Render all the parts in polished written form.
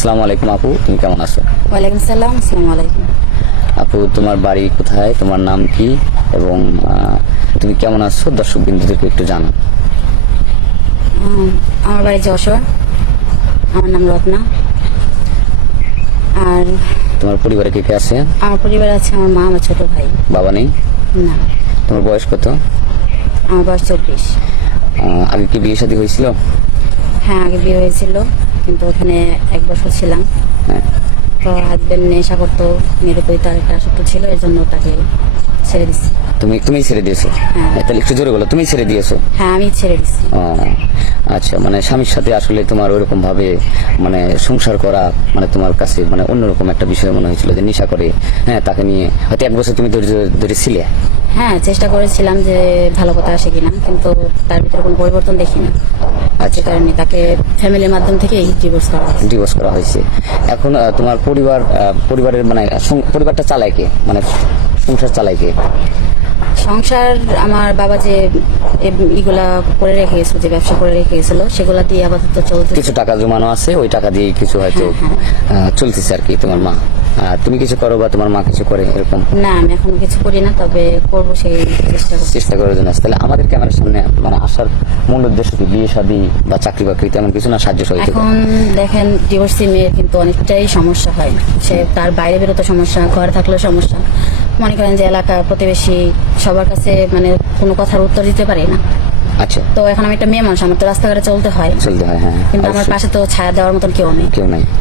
আসসালামু আলাইকুম আপু, তুমি কেমন আছো? ওয়ালাইকুম সালাম। আসসালামু আলাইকুম। আপু, তোমার বাড়ি কোথায়, তোমার নাম কি এবং তুমি কেমন আছো দর্শক বিন্দুদেরকে একটু জানাও। আমার বাড়ি যশোর। আমার নাম রত্না। আর তোমার পরিবারে কে কে আছে? আমার পরিবার আছে আমার মা, আমার ছোট ভাই। বাবা নেই? না। তোমার বয়স কত? আমার বয়স 24। আগে কি বিয়ে শাদী হয়েছিল? হ্যাঁ, আগে বিয়ে হয়েছিল, কিন্তু ওখানে 1 বছর ছিলাম। হ্যাঁ। তো হাজবেন্ড নেশা করতো, মেয়ের প্রতি তার একটা আসক্ত ছিল, এর জন্য তাকে ছেড়ে দিচ্ছি। তুমি ছেড়ে দিয়েছো? হ্যাঁ। তাহলে একটু জোরে বলো, তুমি ছেড়ে দিয়েছো? হ্যাঁ, আমি ছেড়ে দিচ্ছি। ও আচ্ছা, মানে স্বামীর সাথে আসলে তোমার ওইরকম ভাবে মানে সংসার করা মানে তোমার কাছে মানে অন্যরকম একটা বিষয় মনে হয়েছিল যে নেশা করে, হ্যাঁ, তাকে নিয়ে হয়তো 1 বছর তুমি ধরে ছিলে। হ্যাঁ, চেষ্টা করেছিলাম যে ভালো কথা আসে কিনা, কিন্তু তার ভিতরে কোনো পরিবর্তন দেখি না। আচ্ছা। যে কারণে তাকে ফ্যামিলির মাধ্যম থেকে ডিভোর্স করা হয়েছে। এখন তোমার পরিবারের মানে পরিবারটা চালায় কে, মানে সংসার চালায় কে? সংসার আমার বাবা যে ইগুলা করে রেখে গেছিল, যে ব্যবসা করে রেখে গেছিল, সেগুলা দিয়ে আপাতত চলছে। কিছু টাকা জমানো আছে, ওই টাকা দিয়ে কিছু হয়তো চলতেছে আর কি। তোমার মা, তুমি কিছু করো বা তোমার মা কিছু করে এরকম? না, আমি এখন কিছু করি না, তবে করবো সেই চেষ্টা করার জন্য। তাহলে আমাদের ক্যামেরার সামনে মানে আসার মূল উদ্দেশ্য কি? বিয়ে শাদী বা চাকরি বাকরি তেমন কিছু না, সাহায্য সহযোগিতা? এখন দেখেন, ডিভোর্সি মেয়ের কিন্তু অনেকটাই সমস্যা হয়। সে তার বাইরে বেরোতে সমস্যা, ঘরে থাকলেও সমস্যা। মনে করেন যে এলাকা প্রতিবেশী সবার কাছে মানে কোনো কথার উত্তর দিতে পারি না। আচ্ছা। তো এখন আমি একটা মেয়ে মানুষ, আমার তো রাস্তাঘাটে চলতে হয়। হ্যাঁ। কিন্তু আমার পাশে তো ছায়া দেওয়ার মতন কেউ নেই।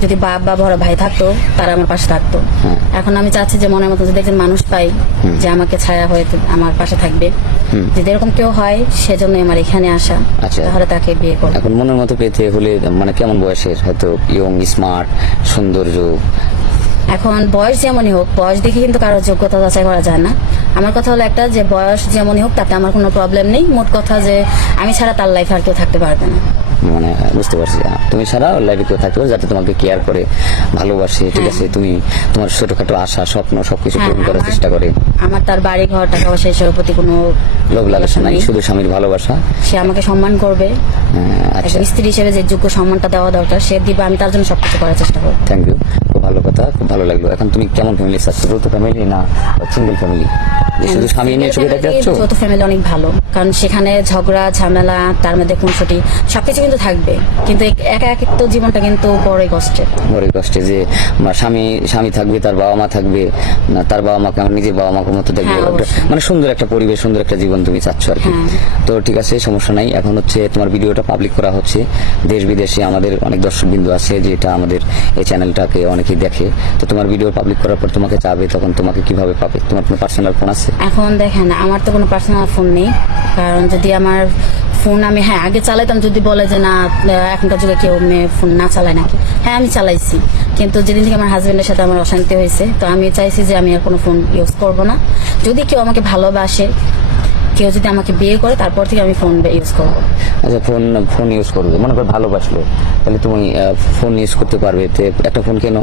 যদি বাপ বা বড় ভাই থাকতো, তারা আমার পাশে থাকতো। এখন আমি চাচ্ছি যে মনের মতো যদি একজন মানুষ পাই যে আমাকে ছায়া হয়ে আমার পাশে থাকবে, যদি এরকম কেউ হয়, সেজন্য আমার এখানে আসা। তাহলে তাকে বিয়ে করব। এখন মনের মতো পেতে হলে মানে কেমন বয়সের? হয়তো ইয়ং, স্মার্ট, সৌন্দর্য? এখন বয়স যেমনই হোক, বয়স দেখে কিন্তু কারোর যোগ্যতা যাচাই করা যায় না। আমার কথা হলো একটা, যে বয়স যেমনই হোক তাতে আমার কোনো প্রবলেম নেই। মোট কথা যে আমি ছাড়া তার লাইফে আর কেউ থাকতে পারবে না। মানে বুঝতে পারছি, তুমি ছাড়া লাইফে কেউ থাকতে পারে যাতে তোমাকে কেয়ার করে, ভালোবাসে, ঠিক আছে? তুমি তোমার ছোটখাটো আশা স্বপ্ন সবকিছু পূরণ করার চেষ্টা করে। আমার তার বাড়ি ঘর, টাকা পয়সা এসবের প্রতি কোনো লোভ লালসা নাই, শুধু স্বামীর ভালোবাসা। সে আমাকে সম্মান করবে। একজন স্ত্রী হিসেবে যে যোগ্য সম্মানটা দেওয়া দরকার সে দিবে, আমি তার জন্য সবকিছু করার চেষ্টা করব। থ্যাংক ইউ, খুব ভালো কথা, খুব ভালো লাগলো। এখন তুমি কেমন ফ্যামিলি চাচ্ছ? যৌথ ফ্যামিলি না সিঙ্গেল ফ্যামিলি? শুধু স্বামী নিয়ে ছবি দেখতে যাচ্ছ? যৌথ ফ্যামিলি অনেক ভালো, কারণ সেখানে ঝগড়া ঝামেলা, তার মধ্যে খুনসুটি সবকিছু কিন্তু থাকবে, কিন্তু একা এক তো জীবনটা কিন্তু বড়ই কষ্টে। যে স্বামী থাকবে, তার বাবা মা থাকবে না, তার বাবা মাকে আমার নিজের বাবা মাকে মতো দেখবে, মানে সুন্দর একটা পরিবেশ, সুন্দর একটা জীবন তুমি চাচ্ছ আর কি। তো ঠিক আছে, সমস্যা নাই। এখন হচ্ছে তোমার ভিডিওটা পাবলিক করা হচ্ছে, দেশ বিদেশে আমাদের অনেক দর্শক বিন্দু আছে যেটা আমাদের এই চ্যানেলটাকে অনেকেই দেখে। তো তোমার ভিডিও পাবলিক করার পর তোমাকে চাবে, তখন তোমাকে কিভাবে পাবে? তোমার কোনো পার্সোনাল ফোন আছে? এখন দেখেন, আমার তো কোনো পার্সোনাল ফোন নেই, কারণ যদি আমার ফোন আমি আগে চালাইতাম, যদি বলে যে না এখনকার যুগে কেউ মেয়ে ফোন না চালায় নাকি, আমি চালাইছি। কিন্তু যেদিন থেকে আমার হাজবেন্ডের সাথে আমার অশান্তি হয়েছে, তো আমি চাইছি যে আমি আর কোনো ফোন ইউজ করবো না। যদি কেউ আমাকে ভালোবাসে, কেউ যদি আমাকে বিয়ে করে, তারপর থেকে আমি ফোন ইউজ করবো। আচ্ছা, ফোন ইউজ করবে, মনে করো ভালোবাসলো, তাহলে তুমি ফোন ইউজ করতে পারবে। একটা ফোন কেন?